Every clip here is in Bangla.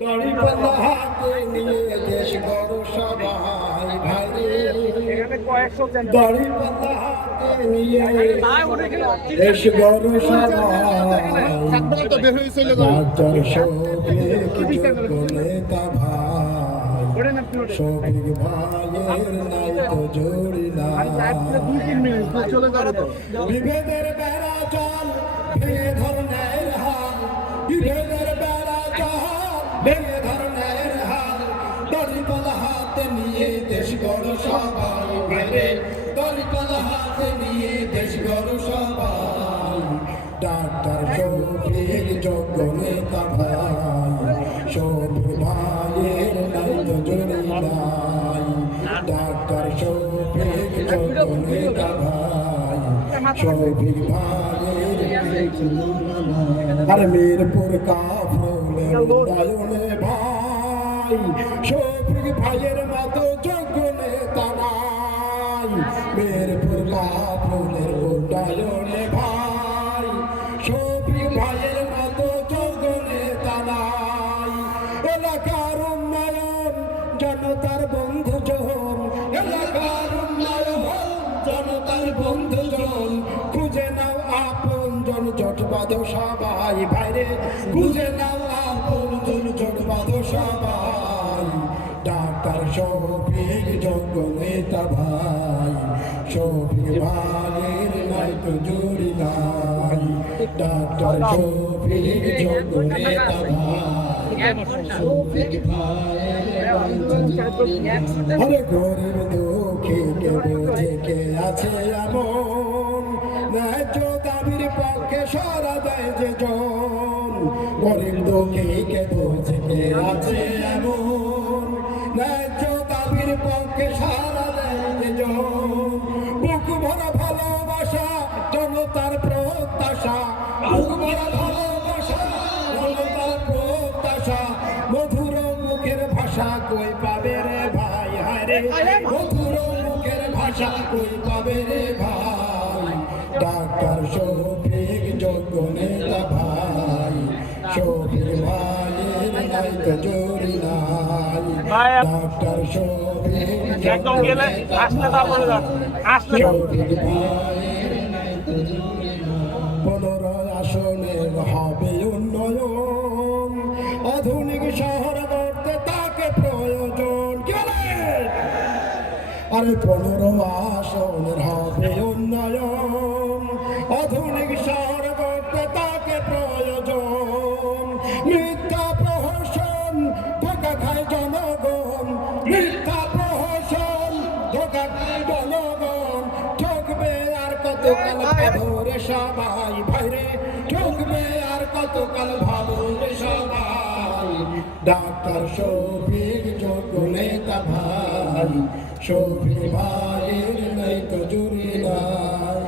দাড়ি পাল্লা হাতে নিয়ে দেশ বড় সবাই ভাইরে, দাড়ি পাল্লা হাতে নিয়ে দেশ বড় সবাই, ডাক্তার শফিক যোগ্য নেতা ভাই, শফিক ভাইয়ের নাই তো জোড়ি নাই। বিভেদের বেড়া চল ভেঙে ধর ন্যায়ের হাল, বিভেদের বেড়া চল ভেঙে ধর ন্যায়ের হাল, দড়িপাল্লা হাতে নিয়ে দেশ গড় সবাই ভাইরে, দড়িপাল্লা হাতে নিয়ে দেশ গড় সবাই, ডাক্তার শফিক যোগ্য নেতা ভাই, শফিক ভাইয়ের নাই তো জোড়ি নাই, ডাক্তার শফিক যোগ্য নেতা ভাই, শফিক ভাইয়ের আর মিরপুর কাফরুলের উন্নয়নে ভাই, শফিক ভাইয়ের মতো যোগ্য নেতা নাই, মিরপুর কাফরুলের উন্নয়নে ভাই, শফিক ভাইয়ের মতো যোগ্য নেতা নাই। এলাকার উন্নয়ন জনতার বন্ধুজন, এলাকার উন্নয়ন জনতার বন্ধুজন, খুঁজে নাও আপন জন জোট বাঁধো সবাই ভাইরে, খুঁজে নাও আপন জন জোট বাঁধো সবাই, ডাক্তার শফিক যোগ্য নেতা ভাই, শফিক ভাইয়ের নাই তো জুড়ি নাই, ডাক্তার শফিক যোগ্য নেতা ভাই, শফিক ভাইয়ের আরে গরিব দুঃখী কে বোঝে কে আছে এমন, ন্যায্য দাবির পক্ষে সারা দেয় যে জন, গরিব দুঃখী কে বোঝে কে আছে এমন, ন্যায্য দাবির পক্ষে সারা দেয় যে জন, বুক ভরা ভালোবাসা জনতার প্রত্যাশা, বুক ভরা ভালোবাসা জনতার প্রত্যাশা, মধুর মুখের ভাষা কই পাবে রে ভাই হায়রে, মধুর মুখের ভাষা কই পাবে রে ভাই, ডাক্তার শফিক যোগ্য নেতা ভাই, শফিক ভাইয়ের নাই তো জোড়ি নাই, ডাক্তার শফিক যোগ্য নেতা ভাই, শফিক ভাইয়ের নাই তো জোড়ি নাই। 15 আসনের হবে উন্নয়ন, আধুনিক শহর গড়তে তাকে প্রয়োজন, আরে 15 আসনের হবে উন্নয়ন, আধুনিক শহর গড়তে তাকে প্রয়োজন, মিথ্যা প্রহসন ধোঁকা খায় জনগণ, মিথ্যা প্রহসন ধোঁকা খায় জনগণ, ঠকবে আর কতকাল ভাবরে সবাই ভাইরে, ঠকবে আর কতকাল ভাবরে সবাই, ডাক্তার শফিক যোগ্য নেতা ভাই, শফিক ভাইয়ের নাই তো জুড়ি নাই,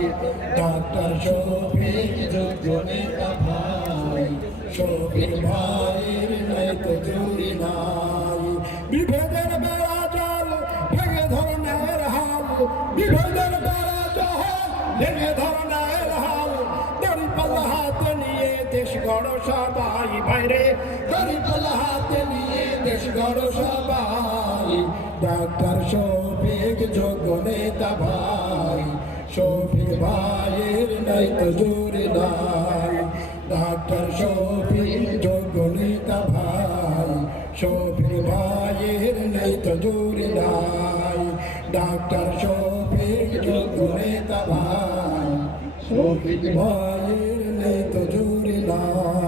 ডাক্তার শফিক যোগ্য নেতা ভাই, শফিক ভাইয়ের নাই তো জুড়ি নাই। বিভেদের বেড়া জল ভেঙে ধর ন্যায়ের হাল, বিভেদের বেড়া জল ভেঙে ধর ন্যায়ের হাল, দড়িপাল্লা হাতে নিয়ে দেশ গড় সবাই ভাইরে, দড়িপাল্লা হাতে নিয়ে দেশ গড় সবাই, ডাক্তার শফিক যোগ্য নেতা ভাই, শফিক ভাইয়ের নাই তো জুড়ি নাই, ডাক্তার শফিক যোগ্য নেতা ভাই, শফিক ভাইয়ের নাই তো জুড়ি নাই, ডাক্তার শফিক যোগ্য নেতা ভাই, শফিক ভাইয়ের নাই তো জুড়ি নাই।